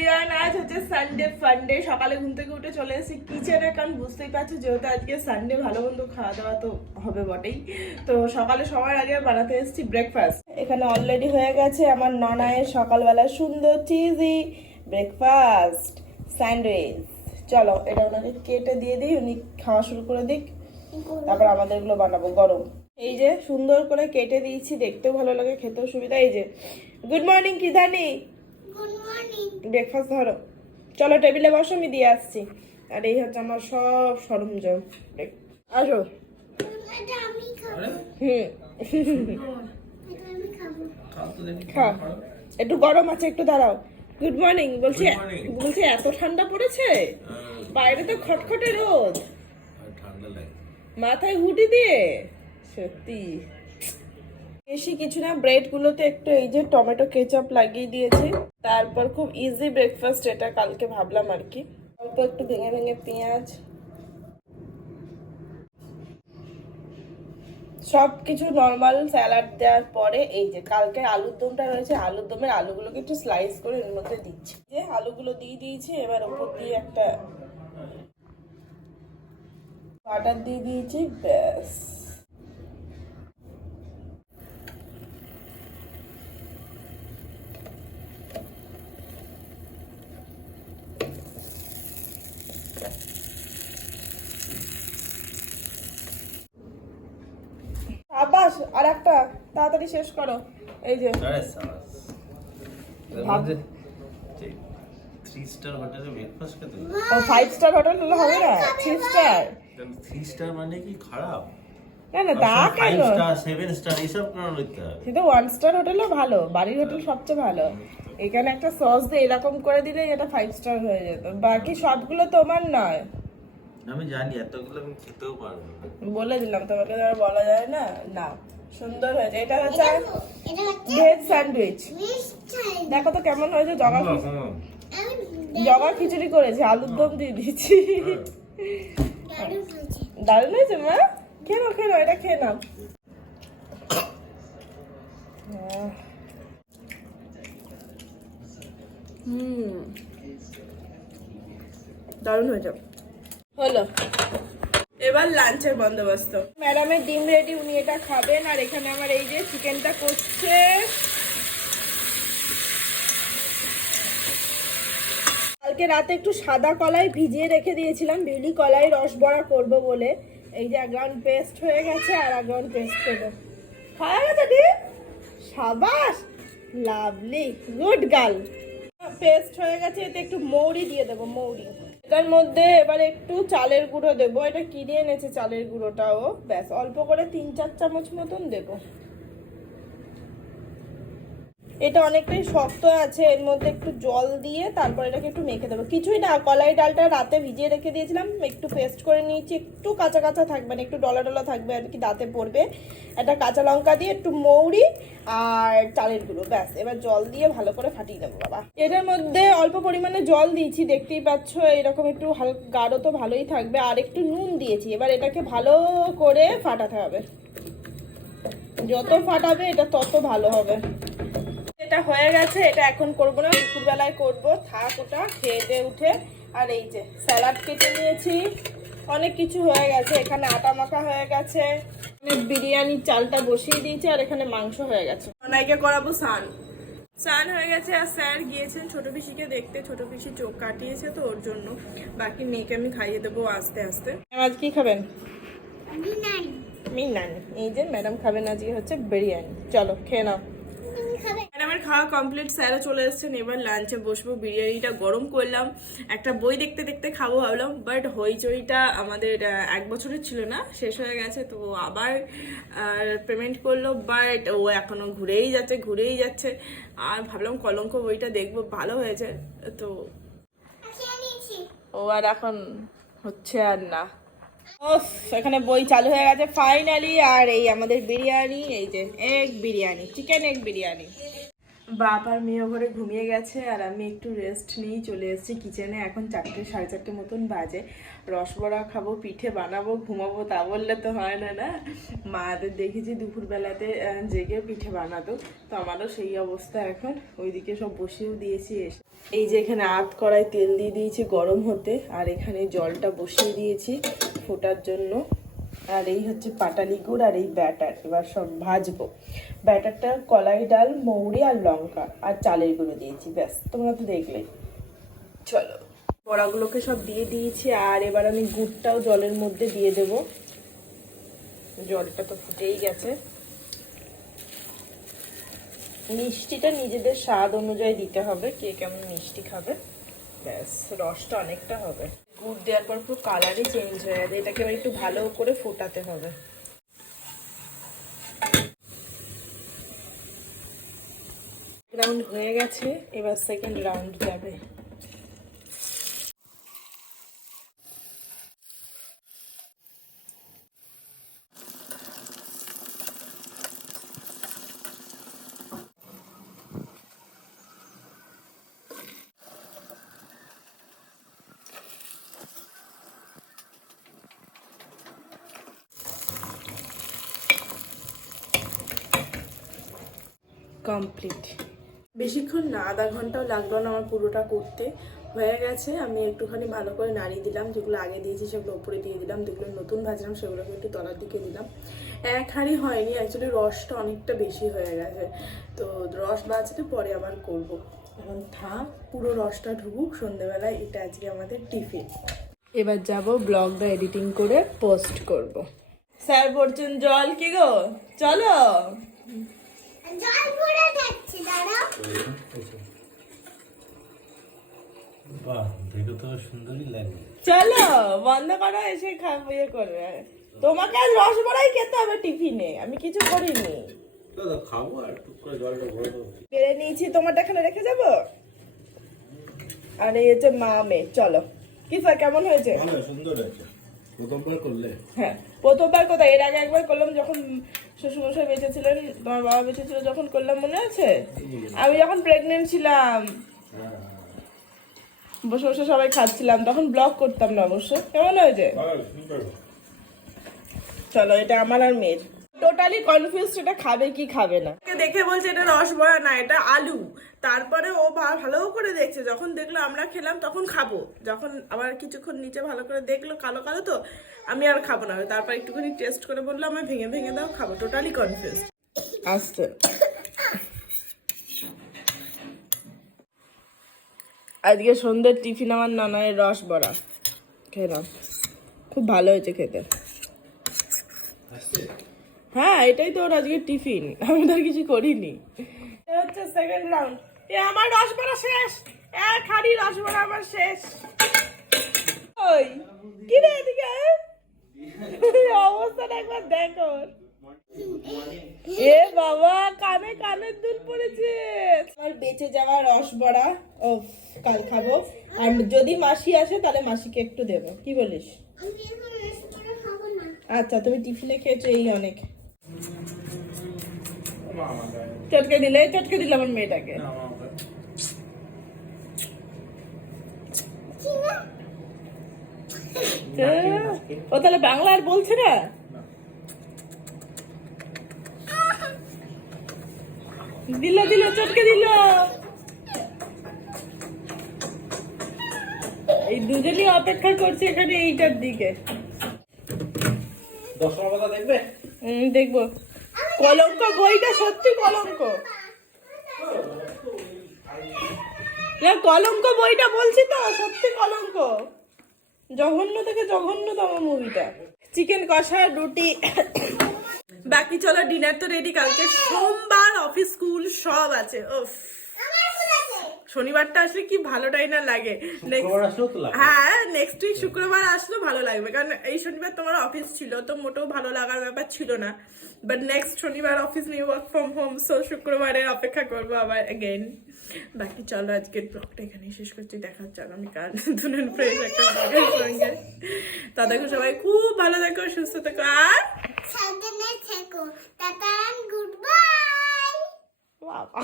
Everyone আজ হচ্ছে Sunday ফান্ডে সকালে ঘুম থেকে উঠে চলে এসেছি কিচেনে কারণ বুঝতেই পারছ যেহেতু আজকে সানডে ভালো মন্দ খাওয়া দাওয়া তো হবে বটেই। তো সকালে সবার আগে বানাতে এসেছি ব্রেকফাস্ট এখানে অলরেডি হয়ে গেছে আমার ননায়ের সকালবেলা সুন্দর চিজি ব্রেকফাস্ট স্যান্ডউইচ চলো এটা ওনাকে কেটে দিয়ে দিই উনি খাওয়া শুরু করে দিক। তারপর আমাদের এগুলো বানাবো গরম। এই যে সুন্দর করে কেটে দিয়েছি দেখতেও ভালো লাগে খেতেও সুবিধা। এই যে গুড মর্নিং কিধানি ব্রেকফাস্ট ধরো। চলো টেবিলে বসো আমি দিয়ে আসছি। আর এই হচ্ছে আমার সব সরঞ্জাম। আসো। এটা আমি খাব। হুম। খা। একটু গরম আছে একটু দাঁড়াও। গুড মর্নিং বলছি বলছি এত ঠান্ডা পড়েছে? বাইরে তো খটখটে রোদ। মাথায় হুডি দিয়ে। সত্যি। বেশি কিছু না ব্রেড গুলোতে একটু এই যে টমেটো কেচাপ লাগিয়ে দিয়েছি। তারপর খুব ইজি ব্রেকফাস্ট এটা কালকে ভাবলাম আর কি। অল্প একটু ভেঙে ভেঙে পেঁয়াজ। সব কিছু নর্মাল স্যালাড দেওয়ার পরে এই যে কালকে আলুর দমটা রয়েছে, আলুর দমের আলুগুলোকে একটু স্লাইস করে এর মধ্যে দিচ্ছি। যে আলুগুলো দিয়ে দিয়েছি, এবার ওপর দিয়ে একটা বাটার দিয়ে দিয়েছি, ব্যাস। আর একটা তাড়াতাড়ি শেষ করো। এই যে। থ্রি স্টার হোটেলে ব্রেকফাস্ট খেতে ফাইভ স্টার হোটেল হবে না? থ্রি স্টার থ্রি স্টার মানে কি খারাপ? না না তা ফাইভ কেন? সেভেন স্টার এইসব হবে? কিন্তু ওয়ান স্টার হোটেলও ভালো বাড়ির হোটেল সবচেয়ে ভালো। এখানে একটা সস দিয়ে এরকম করে দিলে এটা ফাইভ স্টার হয়ে যেত। বাকি সবগুলো তোমার নয়। আমি জানি এতগুলো আমি খেতেও পারব বলে দিলাম তোমাকে আর বলা যায় না। না। সুন্দর হয়েছে। এটা হচ্ছে ভেজ স্যান্ডউইচ। দেখো তো কেমন হয়েছে জগা জগা খিচুড়ি করেছে আলুর দম দিয়ে দিচ্ছি দারুণ হয়েছে। দারুণ হয়েছে মা? খেয়ে নাও খেয়ে নাও এটা খেয়ে নাও। হুম। দারুণ হয়েছে। হলো। এবার লাঞ্চের বন্দোবস্ত। ম্যাডামের ডিম রেডি, উনি এটা খাবেন, আর এখানে আমার এই যে চিকেনটা করছে। কালকে রাতে একটু সাদা কলাই ভিজিয়ে রেখে দিয়েছিলাম, বিউলি কলাই রস বড়া করব বলে। এই যে একরাউন্ড পেস্ট হয়ে গেছে, আর একরাউন্ড পেস্ট করব। খাওয়া গেছে, ডিম? সাবাস! Lovely, good girl. পেস্ট হয়ে গেছে, এতে একটু মৌরি দিয়ে দেবো, মৌরি। এটার মধ্যে এবার একটু চালের গুঁড়ো দেবো। এটা কিনে এনেছে চালের গুঁড়োটাও। ব্যাস, অল্প করে তিন, চার চামচ মতন দেবো। এটা অনেকটাই শক্ত আছে, এর মধ্যে একটু জল দিয়ে তারপর এটাকে একটু মেখে দেবো। কিছুই না, কলাই ডালটা রাতে ভিজিয়ে রেখে দিয়েছিলাম, একটু পেস্ট করে নিয়েছি, একটু কাঁচা কাঁচা থাকবে একটু ডলা ডলা থাকবে আর কি, দাঁতে পড়বে। একটা কাঁচা লঙ্কা দিয়ে একটু মৌরি আর চালের গুঁড়ো, ব্যাস, এবার জল দিয়ে ভালো করে ফাটিয়ে দেবো বাবা। এটার মধ্যে অল্প পরিমাণে জল দিয়েছি, দেখতেই পাচ্ছ, এরকম একটু হালকা গাঢ় তো ভালোই থাকবে, আর একটু নুন দিয়েছি, এবার এটাকে ভালো করে ফাটাতে হবে। যত ফাটাবে এটা তত ভালো হবে। হয়ে গেছে এটা এখন করব না দুপুরবেলায় করব। থাক ওটা খেয়ে দিয়ে উঠে। আর এই যে স্যালাড কেটে নিয়েছি। অনেক কিছু হয়ে গেছে এখানে আটা মাখা হয়ে গেছে। বিরিয়ানির চালটা বসিয়ে দিয়েছি আর এখানে মাংস হয়ে গেছে। অনাইকে করাবো স্নান। স্নান হয়ে গেছে আর স্যার গিয়েছেন ছোট পিসিকে দেখতে। ছোট পিসি চোখ কাটিয়েছে তো ওর জন্য। বাকি মেয়েকে আমি খাইয়ে দেবো আস্তে আস্তে। আজ কি খাবেন? মিনান। এই যে ম্যাডাম খাবেন আজকে হচ্ছে বিরিয়ানি। চলো খেয়ে নাও। খাওয়া কমপ্লিট স্যারও চলে এসেছেন। এবার লাঞ্চে বসবো। বিরিয়ানিটা গরম করলাম। একটা বই দেখতে দেখতে খাব ভাবলাম বাট হইচইটা আমাদের এক বছরের ছিল না, শেষ হয়ে গেছে, তো আবার পেমেন্ট করল বাট ও এখনও ঘুরেই যাচ্ছে ঘুরেই যাচ্ছে। আর ভাবলাম কলঙ্ক বইটা দেখব, ভালো হয়েছে, তো ও আর এখন হচ্ছে আর না। এখানে বই চালু হয়ে গেছে ফাইনালি আর এই আমাদের বিরিয়ানি, এই যে egg biryani chicken egg biryani. বাপ আর মেয়ে ঘরে ঘুমিয়ে গেছে আর আমি একটু রেস্ট নিয়েই চলে এসেছি কিচেনে এখন চারটে, সাড়ে চারটে মতন বাজে। রসবড়া খাব, পিঠে বানাবো, ঘুমাবো তা বললে তো হয় না না? মাদের দেখেছি দুপুরবেলাতে জেগে পিঠে বানাতো। তো আমারও সেই অবস্থা এখন। ওইদিকে সব বসিয়েও দিয়েছি এসে। এই যে এখানে আত কড়াই তেল দিয়ে দিয়েছি গরম হতে। আর এখানে জলটা বসিয়ে দিয়েছি ফোটার জন্য। আর এই হচ্ছে পাটালি গুড় আর এই ব্যাটার। এবার সব ভাজবো। ব্যাটারটা কলাই ডাল, মৌরি আর লঙ্কা আর চালের গুঁড়ো দিয়েছি, ব্যাস। তোমরা তো দেখলেই চলো। বড়াগুলোকে সব দিয়ে দিয়েছি আর এবার আমি গুড়টাও জলের মধ্যে দিয়ে দেব। জলটা তো ফুটেই গেছে। মিষ্টিটা নিজেদের স্বাদ অনুযায়ী দিতে হবে, কে কেমন মিষ্টি খাবে। ব্যাস, রসটা অনেকটা হবে। গুড় দেওয়ার পর পুরো কালারই চেঞ্জ হয়ে যাবে। এটাকে এবার একটু ভালো করে ফোটাতে হবে। রাউন্ড হয়ে গেছে, এবার সেকেন্ড রাউন্ড যাবে। কমপ্লিট বেশিক্ষণ না আধা ঘন্টাও লাগল না আমার পুরোটা করতে। হয়ে গেছে আমি একটুখানি ভালো করে নাড়িয়ে দিলাম যেগুলো আগে দিয়েছি সেগুলো ওপরে দিয়ে দিলাম যেগুলো নতুন ভাজলাম সেগুলোকে একটু তলার দিকে দিলাম। এক হাঁড়ি হয়নি অ্যাকচুয়ালি রসটা অনেকটা বেশি হয়ে গেছে। তো রস বাজলে পরে আবার করব। এখন থাক পুরো রসটা ঢুকুক সন্ধেবেলায় এটা আজকে আমাদের টিফিন। এবার যাব ব্লগটা এডিটিং করে পোস্ট করব। স্যার বলছেন জল কি গো? চলো। জল পড়ে যাচ্ছে দাদা বাহ দেখে তো সুন্দরই লাগে। চলো বন্ধ করো এসে খাব ইয়ে করবে। তোমাকে আজ খেতে হবে টিফিনে আমি কিছু করিনি। খাব আর টুক করে জলটা ভরে দেবো বেড়ে নিয়েছি তোমারটা এখানে রেখে যাব? আর এই হচ্ছে মা মেয়ে চলো। কি স্যার কেমন হয়েছে? সুন্দর আছে প্রথমবার করলে? হ্যাঁ প্রথমবার কোথায়? এর আগে একবার করলাম যখন শ্বশুরমশাই বেঁচে ছিলেন তোমার বাবা বেঁচে ছিল যখন করলাম মনে আছে? আমি যখন প্রেগনেন্ট ছিলাম। হ্যাঁ। বসে বসে সবাই খাচ্ছিলাম তখন ব্লগ করতাম না অবশ্য। কেমন হয়েছে? চলো এটা আমার আর মেয়ের। টোটালি কনফিউজ এটা খাবে কি খাবে না। দেখে বলছে এটা রসবড়া না এটা আলু। তারপরে ও ভা- ভালো করে দেখছে যখন দেখল আমরা খেলাম তখন খাব। যখন আবার কিছুক্ষণ নিচে ভালো করে দেখল কালো কালো তো আমি আর খাব না। তারপর একটুখানি টেস্ট করে বলল আমি ভেঙে ভেঙে দাও খাব। টোটালি কনফিউজ আসতে আজকে সন্ধ্যের টিফিন আমার নানায়ের রস বড়া খেলাম খুব ভালো হয়েছে খেতে। হ্যাঁ এটাই তো ওর আজকে টিফিন। আমি তো আর কিছু করিনি। হচ্ছে সেকেন্ড রাউন্ড এ আমার রসবড়া শেষ। এক হাড়ি রসবড়া আমার শেষ। ওই কি রে এদিকে। অবস্থাটা একবার দেখো এ বাবা কানে কানের দুল পড়েছে। আমার বেঁচে যাওয়া রসবড়া ও কাল খাব। আর যদি মাসি আসে তাহলে মাসিকে একটু দেবো। কি বলিস? আচ্ছা তুমি টিফিনে খেয়েছো এই অনেক। চটকে দিলে চটকে দিলে আমার মেয়েটাকে। ও তাহলে বাংলা আর বলছে না? দিল দিল চটকে দিল। এই দুজনই অপেক্ষা করছে এখানে এইটার দিকে। দেখবে? হুম, দেখব। কলঙ্ক বইটা সত্যি কলঙ্ক। কলঙ্ক বইটা বলছি তো সত্যি কলঙ্ক। জঘন্য থেকে জঘন্যতম মুভিটা। চিকেন কষা রুটি। বাকি চলো ডিনার তো রেডি কালকে সোমবার অফিস স্কুল সব আছে ওফ শনিবারটা আসলে কি ভালোটাই না লাগে। হ্যাঁ নেক্সট উইক শুক্রবার আসলেও ভালো লাগবে। কারণ এই শনিবার তোমার অফিস ছিল তো মোটেও ভালো লাগার ব্যাপার ছিল না। বাট নেক্সট শনিবার অফিস নিয়ে ওয়ার্ক ফ্রম হোম সো শুক্রবারের অপেক্ষা করব আবার অ্যাগেন বাকি চলো আজকের ব্লগটা এখানেই শেষ করছি। দেখা হচ্ছে আগামীকাল নতুন ফ্রেশ একটা ব্লগের সঙ্গে। তা দেখো সবাই খুব ভালো থাকো সুস্থ থাকো আর সাবধানে থেকো। টাটা গুড বাই বাবা